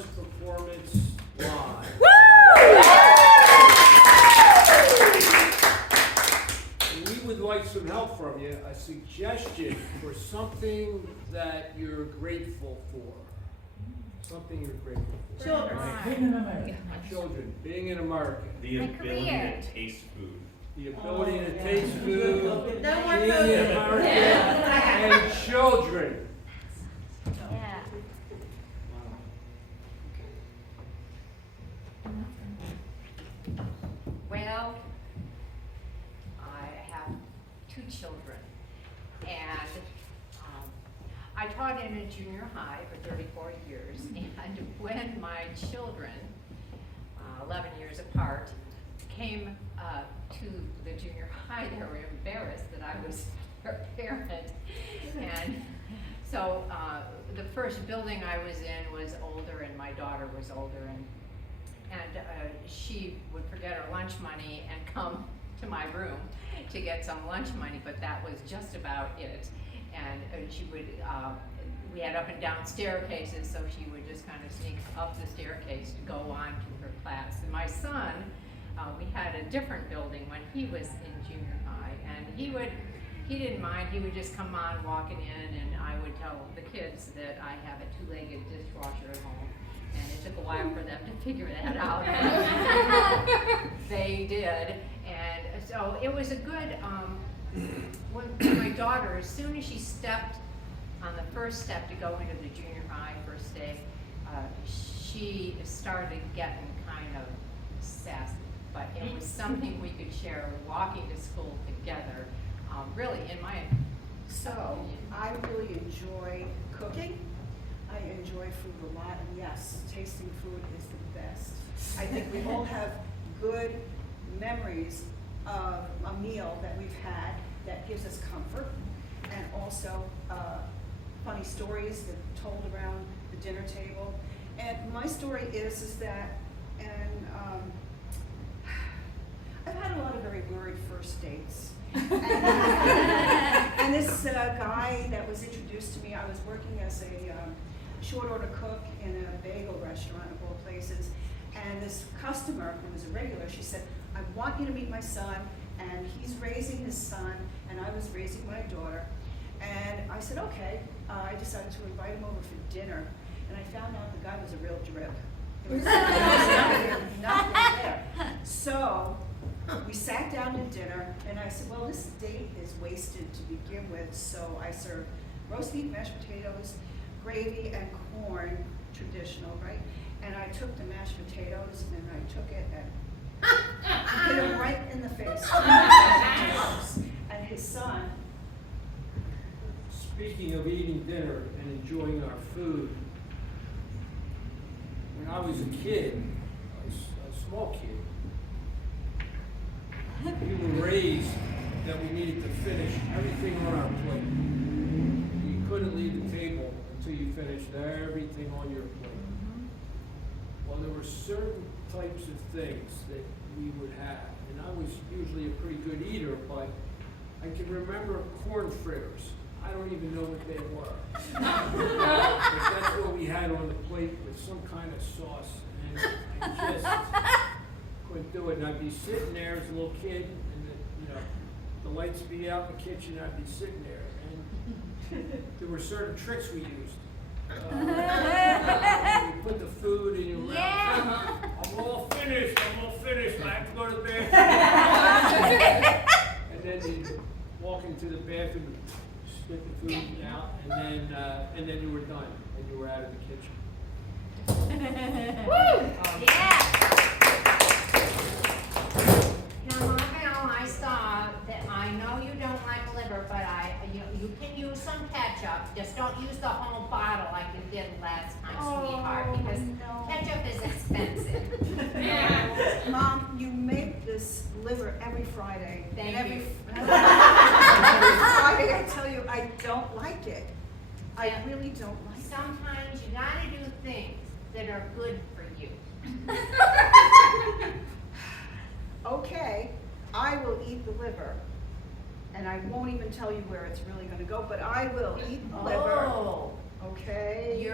first performance live. And we would like some help from you, a suggestion for something that you're grateful for. Something you're grateful for. Children. Being in America. Children, being an American. The My ability career. to taste food. The ability to yeah. taste food, No more being food. an American, and children. Yeah. Well, I have 2 children, and I taught in a junior high for 34 years, and when my children, 11 years apart, came to the junior high, they were embarrassed that I was their parent, and so the first building I was in was older, and my daughter was older, and she would forget her lunch money and come to my room to get some lunch money, but that was just about it. And she would, we had up and down staircases, so she would just kind of sneak up the staircase to go on to her class. And my son, we had a different building when he was in junior high, and he didn't mind. He would just come on walking in, and I would tell the kids that I have a 2-legged dishwasher at home. And it took a while for them to figure that out. They did. And so it was a good, when my daughter, as soon as she stepped on the first step to go into the junior high first day, she started getting kind of sassy. But it was something we could share, walking to school together, really, in my So, I really enjoy cooking. I enjoy food a lot, and yes, tasting food is the best. I think we all have good memories of a meal that we've had that gives us comfort, and also funny stories that are told around the dinner table. And my story is that, and I've had a lot of very worried first dates. And this guy that was introduced to me, I was working as a short order cook in a bagel restaurant of all places, and this customer who was a regular, she said, I want you to meet my son, and he's raising his son, and I was raising my daughter. And I said, okay. I decided to invite him over for dinner, and I found out the guy was a real drip. There was nothing there. So we sat down to dinner, and I said, well, this date is wasted to begin with, so I served roast beef, mashed potatoes, gravy, and corn, traditional, right? And I took the mashed potatoes, and I took it and hit him right in the face. And his son. Speaking of eating dinner and enjoying our food, when I was a kid, a small kid, we were raised that we needed to finish everything on our plate. You couldn't leave the table until you finished everything on your plate. Well, there were certain types of things that we would have, and I was usually a pretty good eater, but I can remember corn fritters. I don't even know what they were. But that's what we had on the plate with some kind of sauce, and I just couldn't do it. And I'd be sitting there as a little kid, and the lights would be out in the kitchen, and I'd be sitting there, and there were certain tricks we used. You put the food in your mouth. Yeah. I'm all finished, I have to go to the bathroom. And then you walk into the bathroom and spit the food out, and then you were done, and you were out of the kitchen. Woo! Yeah. Now, I saw that, I know you don't like liver, but you can use some ketchup. Just don't use the whole bottle like you did last time, sweetheart, because ketchup is expensive. Yeah. Mom, you make this liver every Friday. Thank and you. every Friday, I tell you, I don't like it. I Yeah. really don't like it. Sometimes you gotta do things that are good for you. Okay, I will eat the liver, and I won't even tell you where it's really gonna go, but I will eat the liver. Oh, Okay?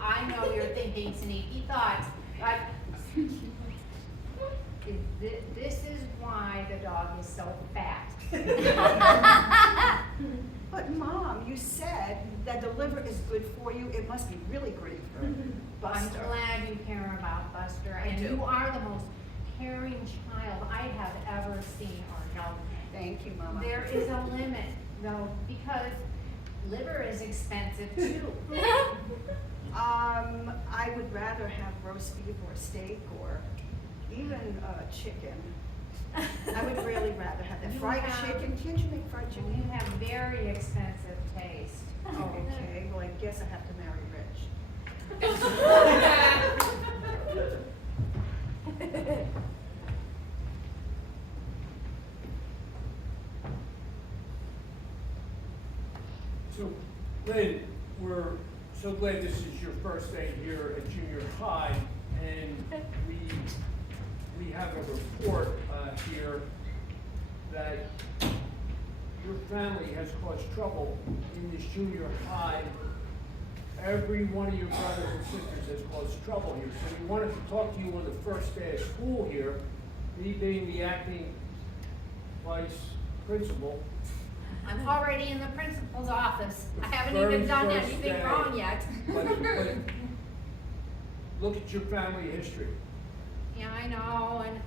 I know you're thinking sneaky thoughts, but this is why the dog is so fat. But Mom, you said that the liver is good for you. It must be really great for I'm Buster. glad you care about Buster, I and do. you are the most caring child I have ever seen or known. Thank you, Mama. There is a limit, though, because liver is expensive too. I would rather have roast beef or steak or even chicken. I would really rather have that. You Fried have- chicken. Can't you make fried You chicken? have very expensive taste. Okay, well, I guess I have to marry rich. So, Lynn, we're so glad this is your first day here at junior high, and we have a report here that your family has caused trouble in this junior high. Every one of your brothers and sisters has caused trouble here. So we wanted to talk to you on the first day of school here, me being the acting vice principal. I'm already in the principal's office. I haven't Very even done first anything day. wrong yet. But look at your family history. Yeah, I know, and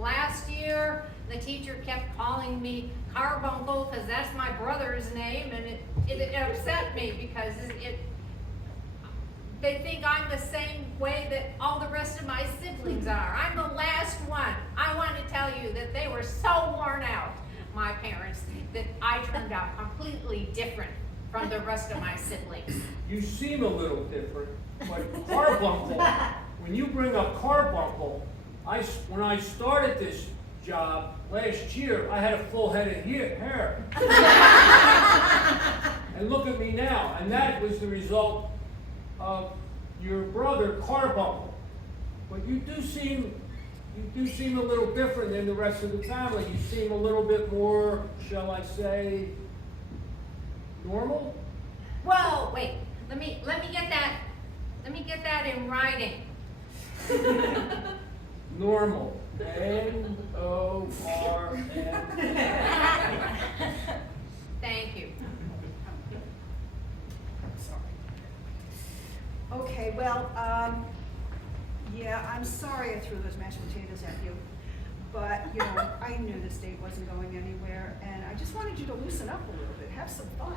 last year, the teacher kept calling me Carbuncle, because that's my brother's name, and it upset me, because they think I'm the same way that all the rest of my siblings are. I'm the last one. I want to tell you that they were so worn out, my parents, that I turned out completely different from the rest of my siblings. You seem a little different, but Carbuncle, when you bring up Carbuncle, when I started this job last year, I had a full head of hair. And look at me now, and that was the result of your brother Carbuncle. But you do seem a little different than the rest of the family. You seem a little bit more, shall I say, normal? Whoa, wait, let me get that in writing. Normal. Norm. Thank you. Sorry. Okay, well, yeah, I'm sorry I threw those mashed potatoes at you. But, you know, I knew this date wasn't going anywhere, and I just wanted you to loosen up a little bit, have some fun.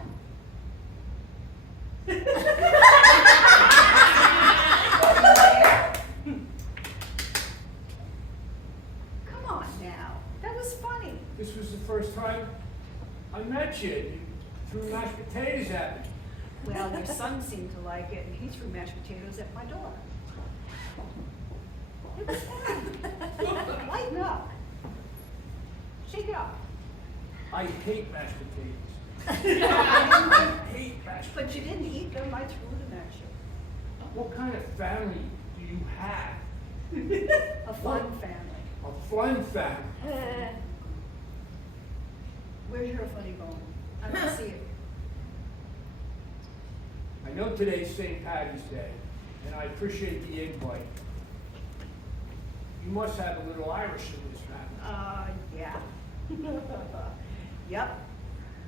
Come on now, that was funny. This was the first time I met you. You threw mashed potatoes at me. Well, your son seemed to like it, and he threw mashed potatoes at my daughter. It was fun. Lighten up. Shake it off. I hate mashed potatoes. I hate mashed But you potatoes. didn't eat them, I threw them at you. What kind of family do you have? A fun family. A fun family. Where's your funny bone? I don't see it. I know today's St. Patty's Day, and I appreciate the invite. You must have a little Irish in this family. Yeah. Yep.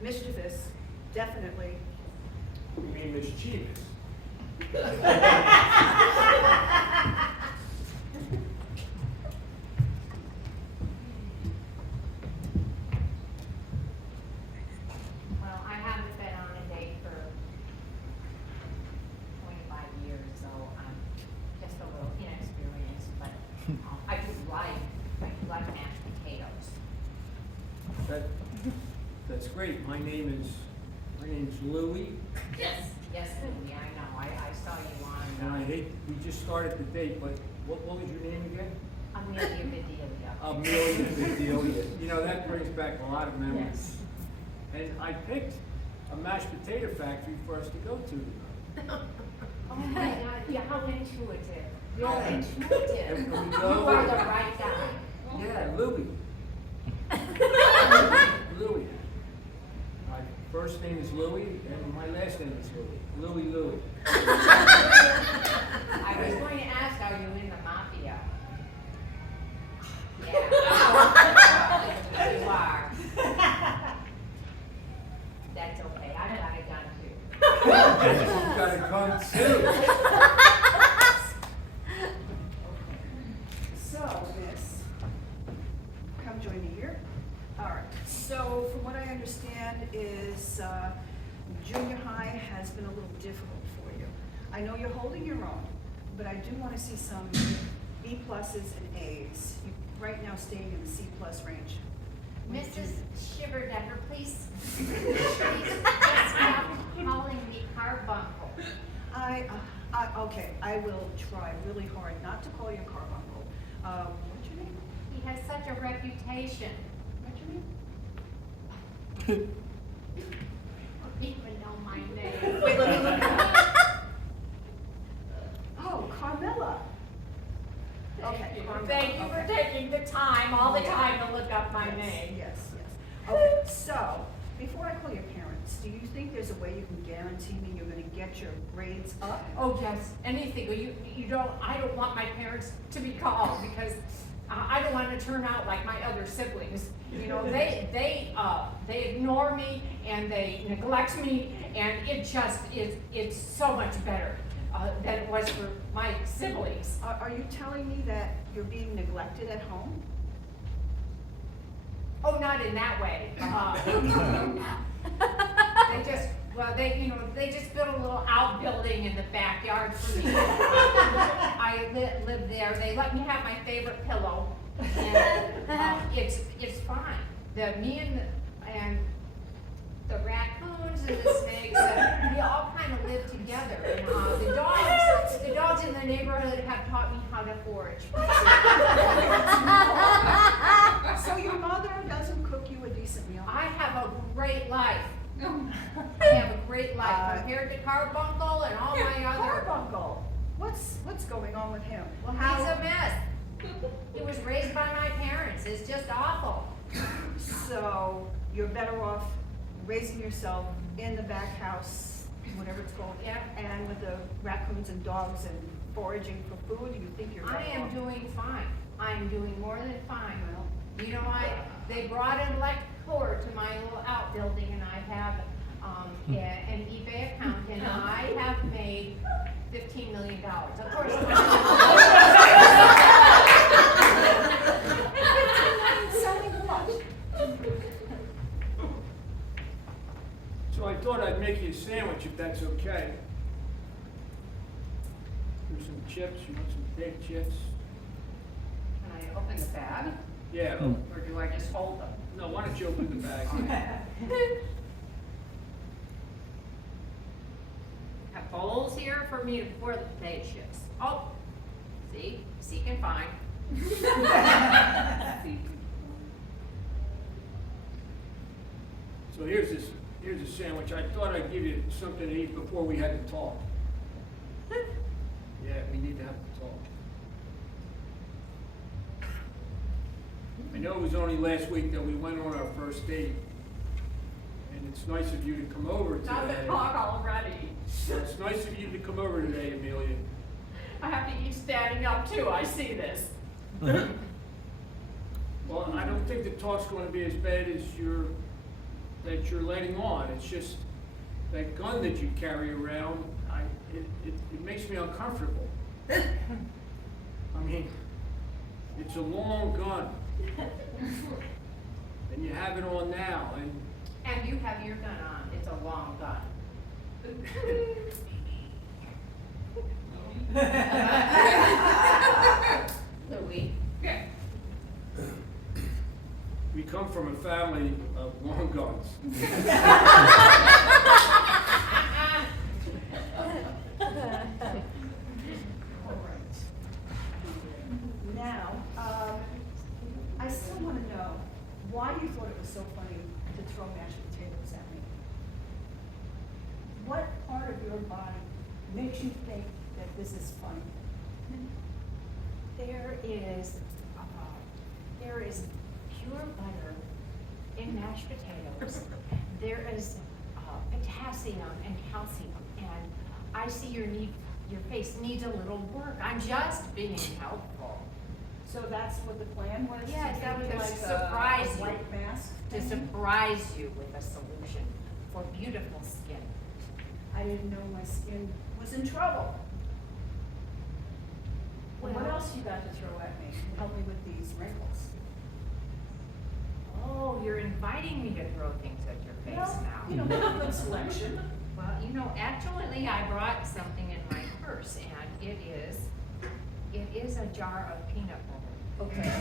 Mischievous, definitely. You mean mischievous? Well, I haven't been on a date for 25 years, so I'm just a little inexperienced, but I do like mashed potatoes. That's great. My name is Louie, Yes, Louie, I know, I saw you and I on, hate, we just started the date, but what was your name again? Amelia Bedelia. Amelia Bedelia. You know, that brings back a lot of memories. Yes. And I picked a mashed potato factory for us to go to. Oh my God, yeah, how intuitive. How Yeah. intuitive. And we You go- are the right guy. Yeah, Louie. Louie. I First name is Louie, and my last name is Louie. Louie. I was going to ask, are you in the mafia? Yeah. You are. That's okay, I got a gun too. You've got to come too. So, Miss, come join me here. All right, so from what I understand is junior high has been a little difficult for you. I know you're holding your own, but I do want to see some B pluses and A's. You're right now staying in the C plus range. Mrs. Shiverdecker, please stop calling me carbuncle. Okay, I will try really hard not to call you carbuncle. What's your name? He has such a reputation. What's your name? I don't even know my name. Wait, let me look it up. Oh, Carmilla. Okay. Thank you for taking the time, all the time to look up my name. Yes, yes. Okay, so, before I call your parents, do you think there's a way you can guarantee me you're gonna get your grades up? Oh, yes, anything. I don't want my parents to be called because I don't want to turn out like my other siblings. You know, they ignore me and they neglect me, and it's so much better than it was for my siblings. Are you telling me that you're being neglected at home? Oh, not in that way. They just built a little outbuilding in the backyard for me. I live there. They let me have my favorite pillow, and it's fine. Me and the raccoons and the snakes, we all kind of live together. And the dogs in the neighborhood have taught me how to forage. So your mother doesn't cook you a decent meal? I have a great life. I have a great life compared to Carbuncle and all my other. Carbuncle? What's going on with him? Well, he's a mess. He was raised by my parents. It's just awful. So you're better off raising yourself in the back house, whatever it's called, Yeah. and with the raccoons and dogs and foraging for food. You think you're better I am off? doing fine. I am doing more than fine. You know, they brought an electric cord to my little outbuilding, and I have an eBay account, and I have made $15 million. Of course. Selling what? So I thought I'd make you a sandwich if that's okay. Here's some chips. You want some big chips? Can I open the bag, Yeah. or do I just hold them? No, why don't you open the bag? Have bowls here for me to pour the potato chips. Oh, see, seek and find. So here's a sandwich. I thought I'd give you something to eat before we had to talk. Yeah, we need to have to talk. I know it was only last week that we went on our first date, and it's nice of you to come over today. Not to talk already. It's nice of you to come over today, Amelia. I have to keep standing up too, I see this. Well, I don't think the talk's going to be as bad as you're letting on. It's just that gun that you carry around. It makes me uncomfortable. I mean, it's a long gun, and you have it on now, And you have your gun on, it's a long gun. Louis. Yeah. we come from a family of long guns. Now, I still want to know why you thought it was so funny to throw mashed potatoes at me. What part of your body makes you think that this is funny? There is pure butter in mashed potatoes. There is potassium and calcium, and I see your face needs a little work. I'm just being helpful. So that's what the plan was? Yeah, that was to like surprise a you. white mask To thing? surprise you with a solution for beautiful skin. I didn't know my skin was in trouble. What Well- else you got to throw at me? Help me with these wrinkles. Oh, you're inviting me to throw things at your face Well, now. you know, we have a good selection. Well, you know, actually, I brought something in my purse, and it is a jar of peanut butter. Okay.